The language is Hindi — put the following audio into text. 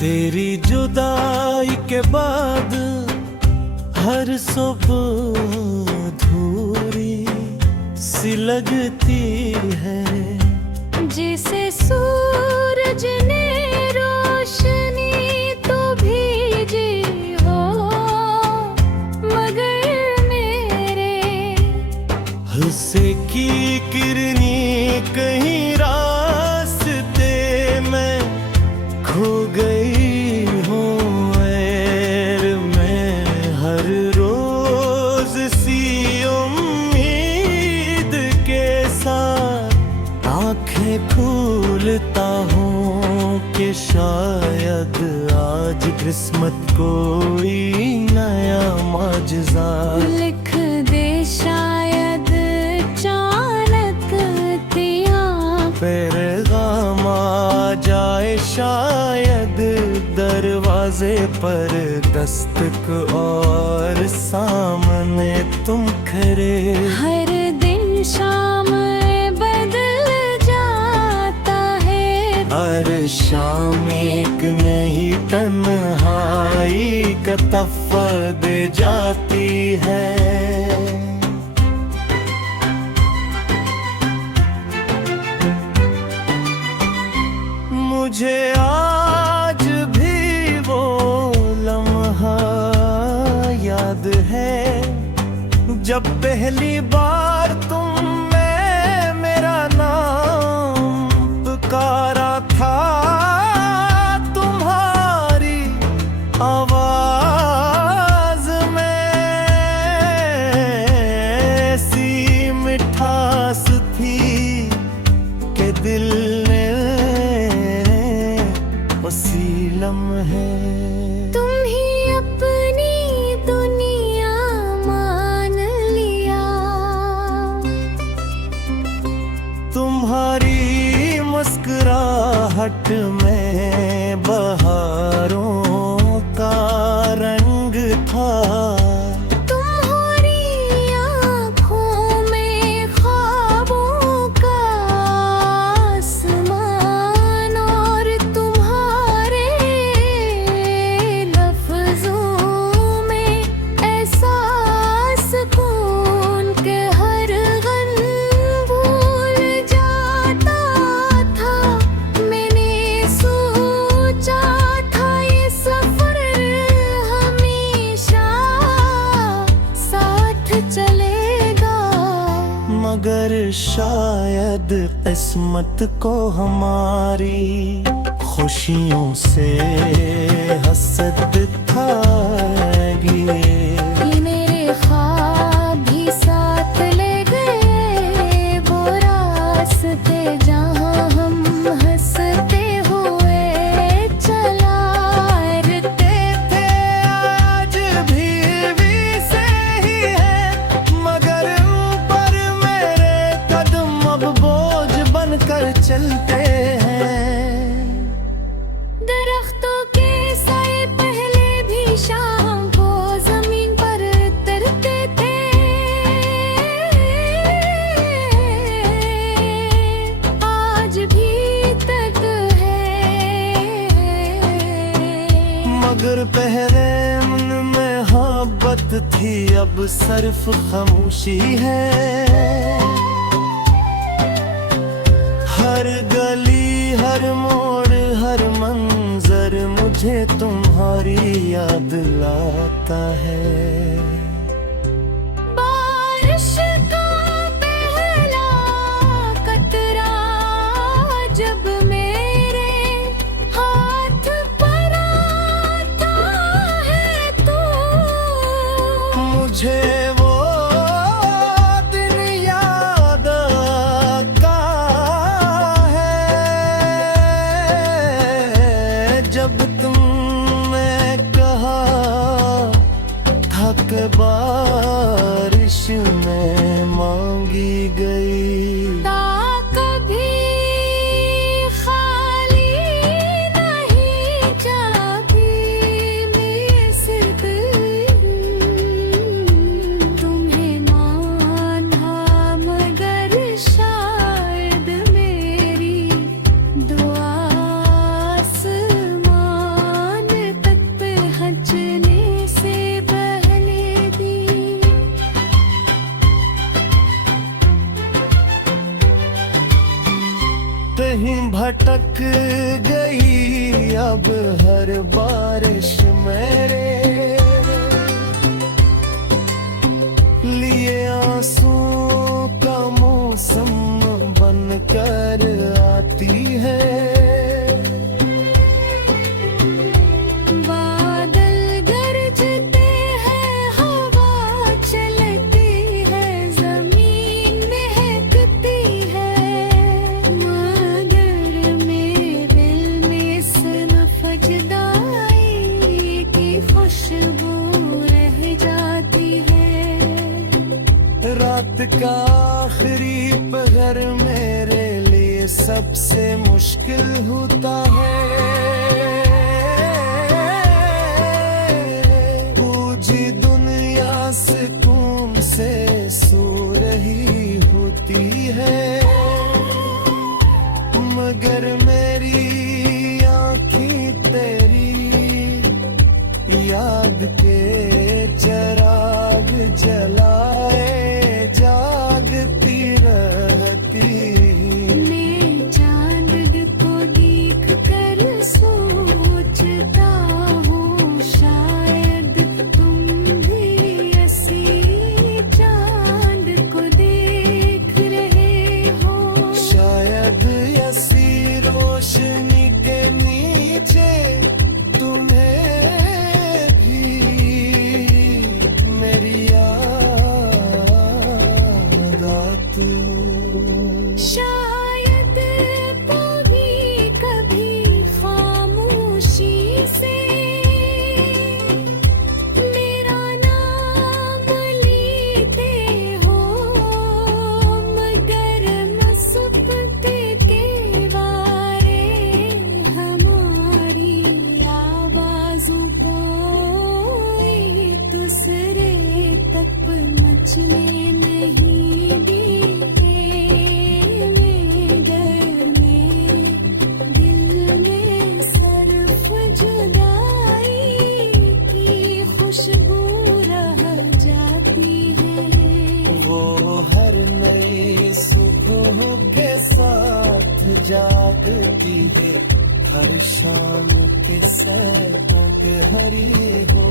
तेरी जुदाई के बाद हर सुबह अधूरी सी लगती है। जिसे सूरज ने रोशनी तो भेजी हो, मगर मेरे हुस्से की किरनी कहीं रास्ते में खो गई हूँ। ऐर मैं हर रोज सी उम्मीद के साथ आंखें खोलता हूँ कि शायद आज किस्मत कोई नया माजज़ा लिख दे, शायद चानक दिया पैगाम आ जाए, शायद दरवाजे पर दस्तक और सामने तुम खड़े। हर दिन शाम बदल जाता है, हर शाम एक नई तन्हाई का तहफ़ा दे जाती है। मुझे आज भी वो लम्हा याद है जब पहली बार तुमने मेरा नाम पुकारा था। तुम्हारी आवाज में ऐसी मिठास थी कि दिल ने उसी लम्हे तुम ही अपनी दुनिया मान लिया। तुम्हारी मुस्कुराहट में बहारों का रंग था। तुम्हारी आँखों में ख्वाबों का आसमान, और तुम्हारे लफ्जों में ऐसा सुकून के हर गम भूल जाता था। मैंने सोचा था ये सफर हमेशा साथ चलेगा, मगर शायद किस्मत को हमारी खुशियों से हसद था गिरे। ये मेरे ख्वाब भी साथ ले गए, वो रास्ते जहाँ हम हंसते हुए चला करते थे। आज भी से ही है, मगर ऊपर मेरे कदम अब बोझ बनकर चलते हैं। दरख्तों के साए पहले भी शाम को जमीन पर उतरते थे। आज भी तक है, मगर पहले उनमें मोहब्बत थी, अब सिर्फ खामोशी है। हर गली, हर मोड़, हर मंजर मुझे तुम्हारी याद लाता है। बारिश का पहला कतरा जब मेरे हाथ पर आता है तो मुझे वो दिन याद आता है जब तुमने कहा था कि बारिश में मांगी गई। ता कभी खाली नहीं जाती मेरे सिर तुम्हें माना, मगर शायद मेरी दुआ आसमां अटक गई अब हर बारिश मेरे लिए आंसुओं का मौसम बनकर आती है। बादल गरजते हैं, हवा चलती है, जमीन महकती है, मगर मेरे दिल में सिर्फ जुदाई की खुशबू रह जाती है। रात का आखिरी पहर मेरे लिए सबसे मुश्किल होता है। पूरी दुनिया सुकून से सो रही होती है, मगर मेरी आँखें तेरी याद के चिराग जलाए जागती रहती। मैं चांद को देख कर सोचता हूँ, शायद तुम भी ऐसी चांद को देख रहे हो। शायद ऐसी रोशनी के नीचे तुम्हें भी मेरी याद आती। शायद कभी कभी खामोशी से मेरा नाम लेते हो, मगर मुस्कुराते के वारे हमारी आवाज़ों को एक दूसरे तक पहुँचने नहीं देते। मगर मेरे दिल में सिर्फ जुदाई की खुशबू रह जाती है। वो हर नई सुबह के साथ जागती है, हर शाम के साथ हरी हो।